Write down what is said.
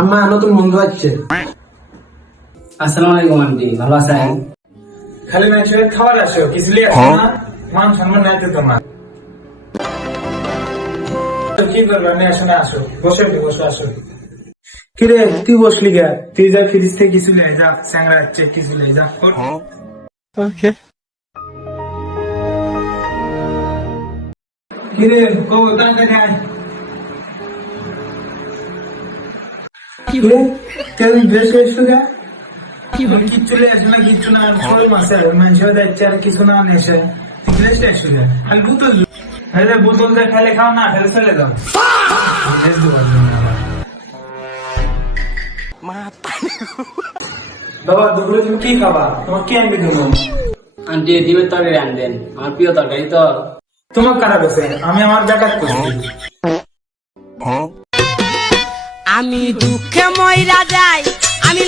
আম্মা নতুন বন্ধু আছে। আসসালামু আলাইকুম আন্টি, ভালো আছেন? খালি মানুষের খাবার আসো, কিছু লিয়ে আসো না, মান সম্মান নাই তো তোমার। কি করবে নিয়ে আসো না, আসো বসে বসে আসো। কিরে তুই বসলি গা? তুই যা ফ্রিজ থেকে কিছু লে যা, স্যাংরা হচ্ছে কিছু লে যা। ওকে কিরে কো দাঁড়া খায় কিরে তুই ড্রেস এসে গা কিচ্ছু লে আসে না, কিচ্ছু না। ছোট মাসে মানুষের যাচ্ছে আর কিছু না নেছে, তুই ড্রেস এসে গা আর বোতল আরে বোতল দিয়ে খাইলে খাও না, ফেলে চলে যাও। ড্রেস দেওয়ার জন্য বাবা দুপুরে তুমি কি খাবা? তোমার কি আনবি দেবো? আন্টি ডিমের তরকারি আনবেন, আমার প্রিয় তরকারি তো। তোমার কারা গেছে? আমি আমার জায়গা করছি। আমি দুঃখে মইরা যাই, আমি